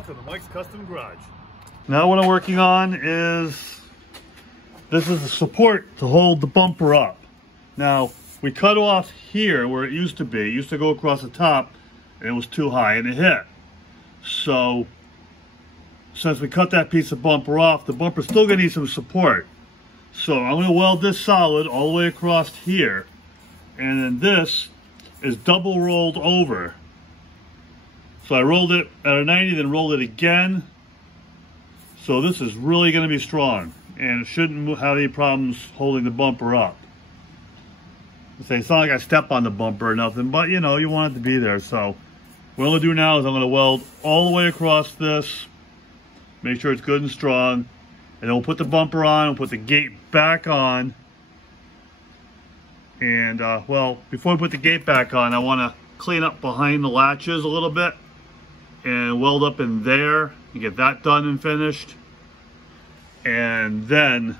welcome to Mike's Custom Garage. Now what I'm working on is, this is the support to hold the bumper up. Now, we cut off here where it used to be. It used to go across the top, and it was too high, and it hit. So, since we cut that piece of bumper off, the bumper's still gonna need some support. So I'm gonna weld this solid all the way across here, and then this is double rolled over. So I rolled it at a 90, then rolled it again. So this is really going to be strong, and it shouldn't have any problems holding the bumper up. It's not like I step on the bumper or nothing, but you know, you want it to be there. So what I'm going to do now is I'm going to weld all the way across this, make sure it's good and strong, and then we'll put the bumper on, we'll put the gate back on. And well, before we put the gate back on, I want to clean up behind the latches a little bit and weld up in there and get that done and finished. And then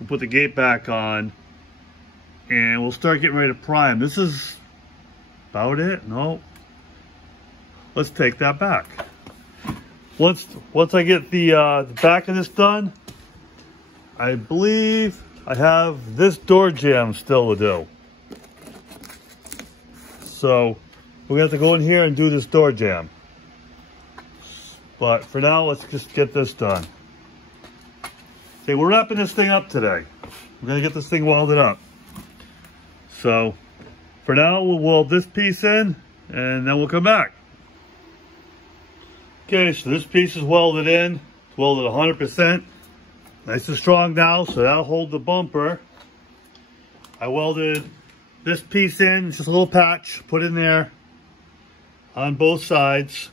we'll put the gate back on and we'll start getting ready to prime. This is about it. No, let's take that back. Once I get the back of this done, I believe I have this door jamb still to do. So we're gonna have to go in here and do this door jamb. But for now, let's just get this done. Okay, we're wrapping this thing up today. We're gonna get this thing welded up. So for now, we'll weld this piece in and then we'll come back. Okay, so this piece is welded in. It's welded 100%. Nice and strong now, so that'll hold the bumper. I welded this piece in, just a little patch, put in there on both sides.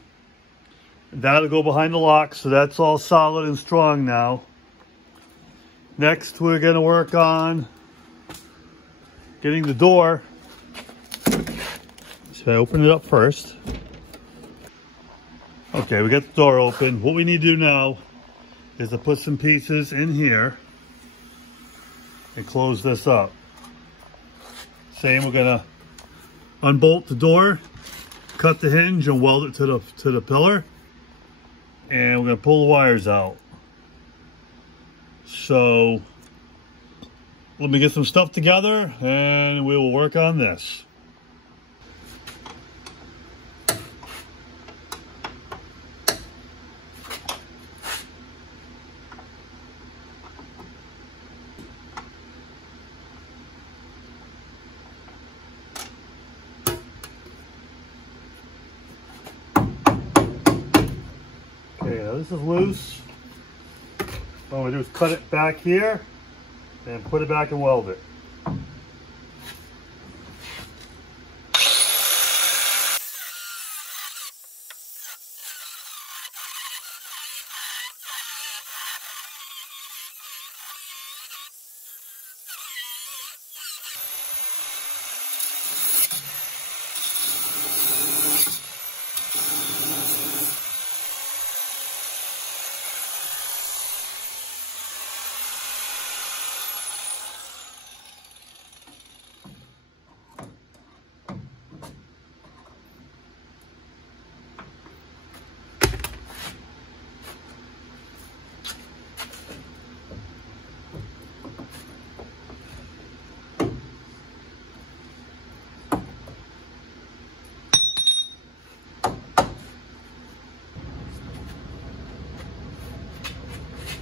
That'll go behind the lock, so that's all solid and strong now. Next, we're gonna work on getting the door. So I open it up first. Okay, we got the door open. What we need to do now is to put some pieces in here and close this up. Same, we're gonna unbolt the door, cut the hinge and weld it to the pillar. And we're gonna pull the wires out. So let me get some stuff together and we will work on this. Okay, now this is loose. What I'm going to do is cut it back here and put it back and weld it.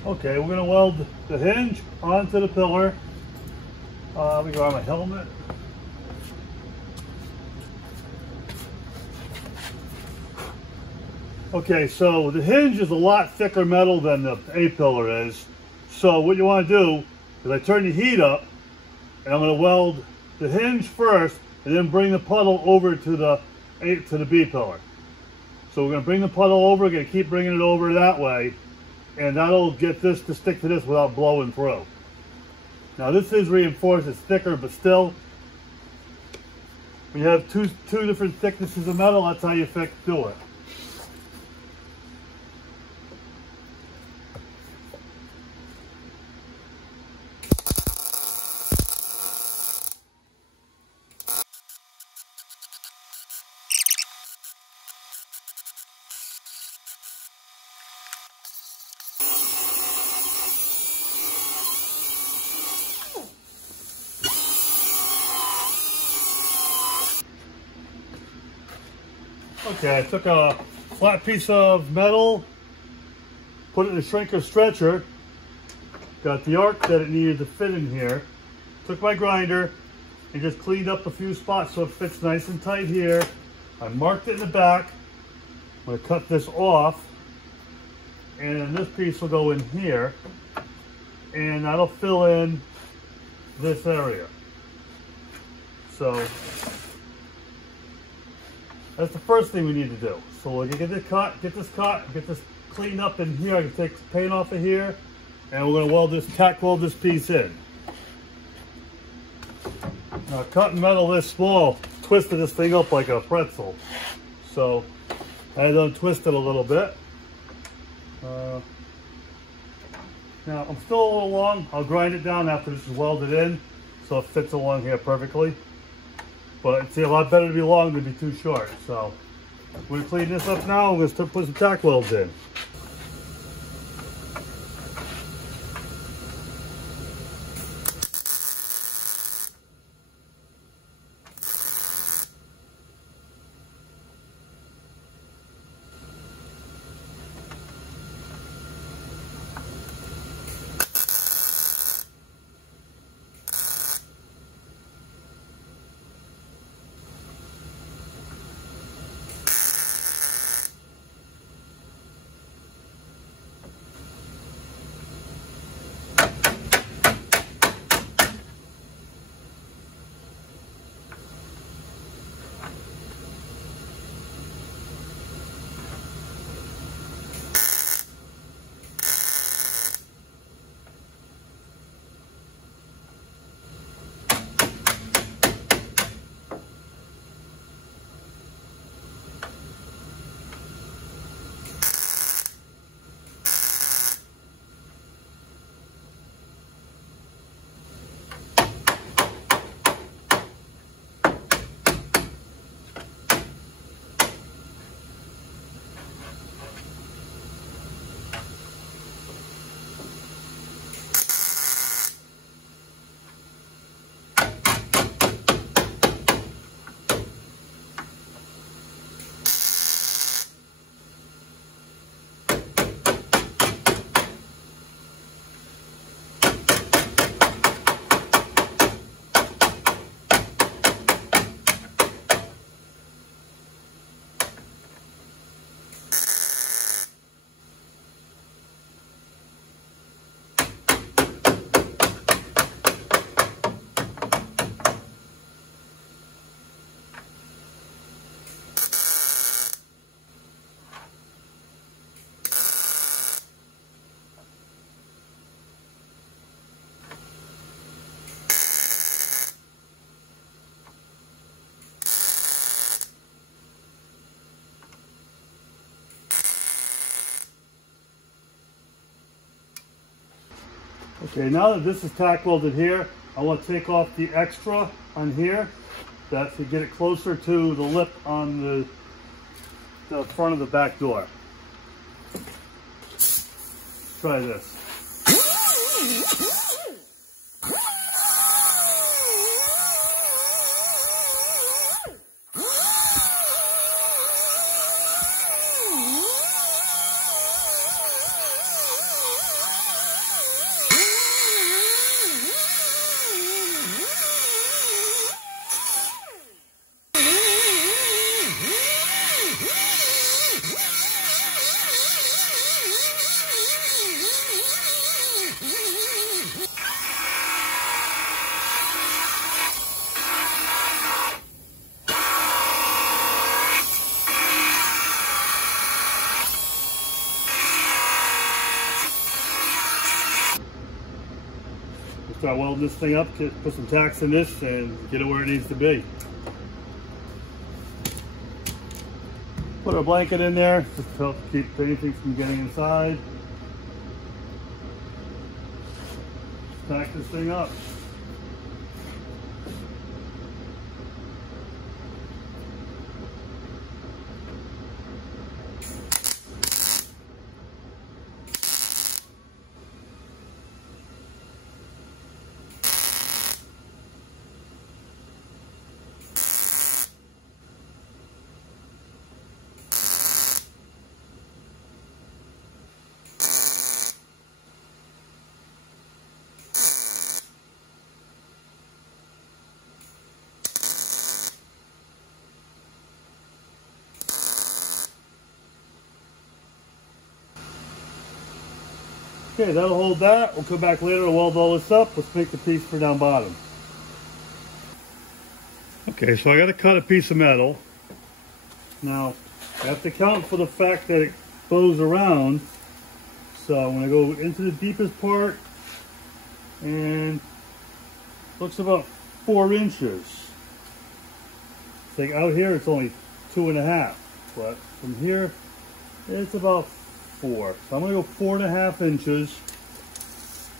Okay, we're going to weld the hinge onto the pillar. Let me grab my helmet. Okay, so the hinge is a lot thicker metal than the A-pillar is. So what you want to do is I turn the heat up and I'm going to weld the hinge first and then bring the puddle over to the B-pillar. So we're going to bring the puddle over, we're going to keep bringing it over that way. And that'll get this to stick to this without blowing through. Now this is reinforced, it's thicker, but still, when you have two different thicknesses of metal, that's how you do it. Okay, I took a flat piece of metal, put it in a shrinker stretcher, got the arc that it needed to fit in here, took my grinder and just cleaned up a few spots so it fits nice and tight here. I marked it in the back. I'm going to cut this off, and then this piece will go in here, and that'll fill in this area. So that's the first thing we need to do. So we're gonna get this cleaned up in here. I can take the paint off of here, and we're gonna tack weld this piece in. Now, cutting metal this small twisted this thing up like a pretzel. So I had to untwist it a little bit. Now I'm still a little long. I'll grind it down after this is welded in, so it fits along here perfectly. But it's a lot better to be long than to be too short. So we're gonna clean this up now. We're gonna put some tack welds in. Okay, now that this is tack welded here, I want to take off the extra on here. That's to get it closer to the lip on the front of the back door. Try this. Start welding this thing up, put some tacks in this, and get it where it needs to be. Put a blanket in there just to help keep anything from getting inside. Tack this thing up. Okay, that'll hold that. We'll come back later and weld all this up. Let's make the piece for down bottom. Okay, so I got to cut a piece of metal. Now, I have to account for the fact that it bows around. So I'm going to go into the deepest part, and looks about 4 inches. It's like out here it's only 2.5, but from here it's about 4. So I'm going to go 4.5 inches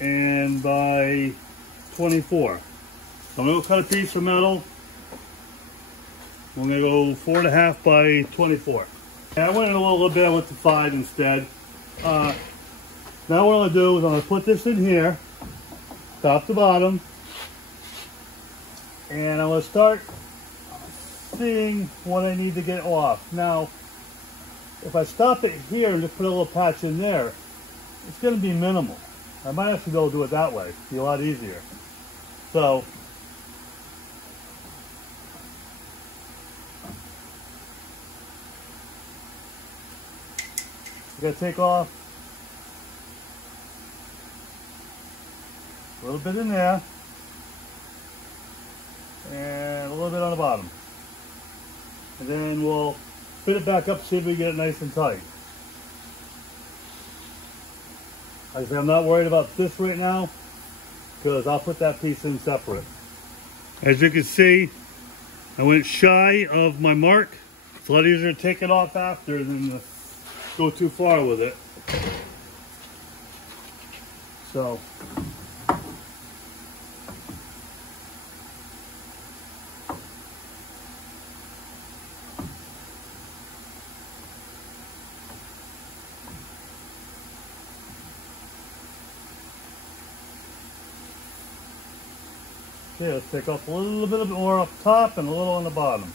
and by 24. So I'm going to cut a piece of metal. I'm going to go 4.5 by 24. And I went in a little bit with the 5 instead. Now what I'm going to do is I'm going to put this in here, top to bottom, and I'm going to start seeing what I need to get off. Now, if I stop it here and just put a little patch in there, it's going to be minimal. I might actually be able to do it that way. It'd be a lot easier. So, I got to take off a little bit in there and a little bit on the bottom. And then we'll fit it back up, see if we get it nice and tight. Like I say, I'm not worried about this right now because I'll put that piece in separate. As you can see, I went shy of my mark. It's a lot easier to take it off after than to go too far with it. So, okay, let's take off a little bit more up top and a little on the bottom.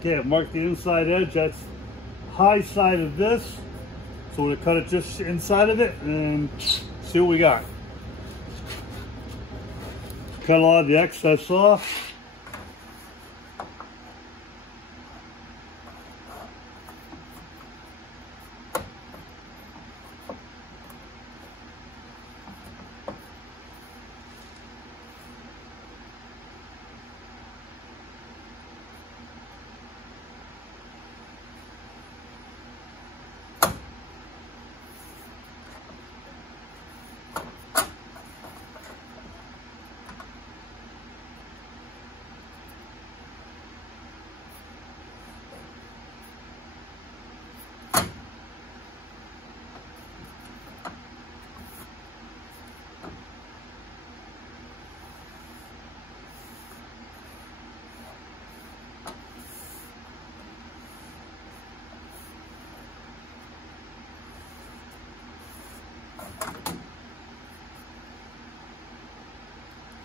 Okay, I've marked the inside edge. That's high side of this. So we're gonna cut it just inside of it and see what we got. Cut a lot of the excess off.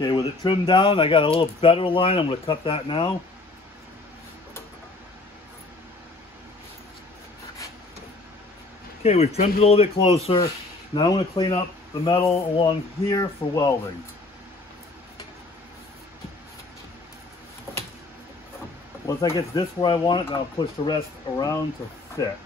Okay, with it trimmed down, I got a little better line. I'm going to cut that now. Okay, we've trimmed it a little bit closer. Now I'm going to clean up the metal along here for welding. Once I get this where I want it, I'll push the rest around to fit.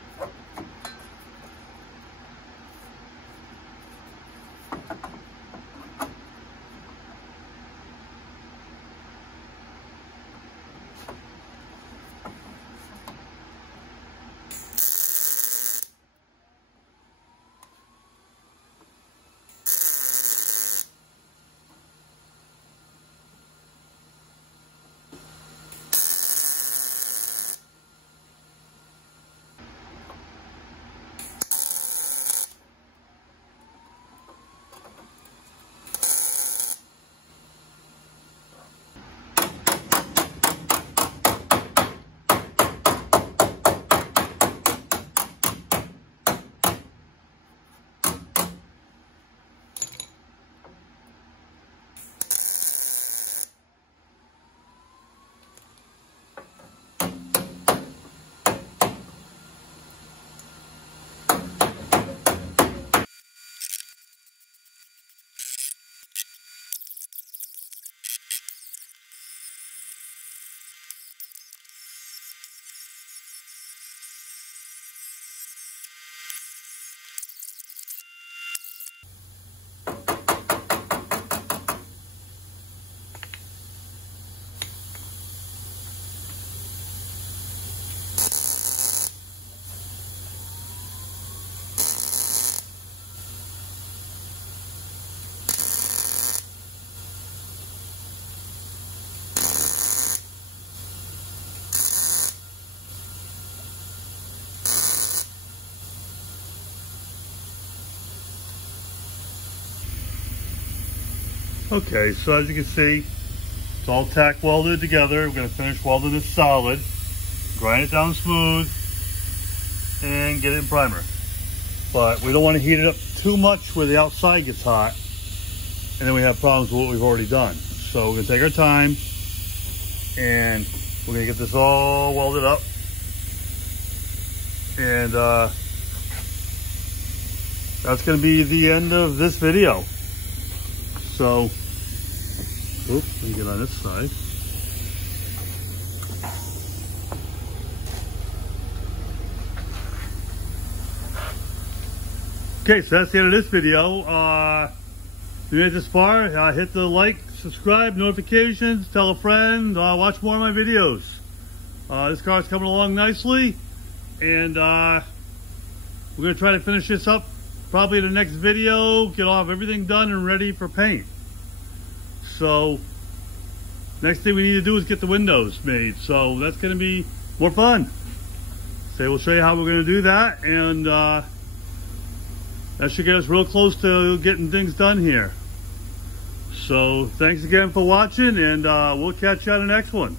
Okay, so as you can see, it's all tack welded together. We're going to finish welding it solid, grind it down smooth, and get it in primer. But we don't want to heat it up too much where the outside gets hot, and then we have problems with what we've already done. So we're going to take our time, and we're going to get this all welded up. And that's going to be the end of this video. So, oops, let me get on this side. Okay, so that's the end of this video. If you made it this far, hit the like, subscribe, notifications, tell a friend, watch more of my videos. This car's coming along nicely, and we're going to try to finish this up probably in the next video, get all of everything done and ready for paint. So next thing we need to do is get the windows made, so that's going to be more fun. So we'll show you how we're going to do that, and that should get us real close to getting things done here. So thanks again for watching, and we'll catch you on the next one.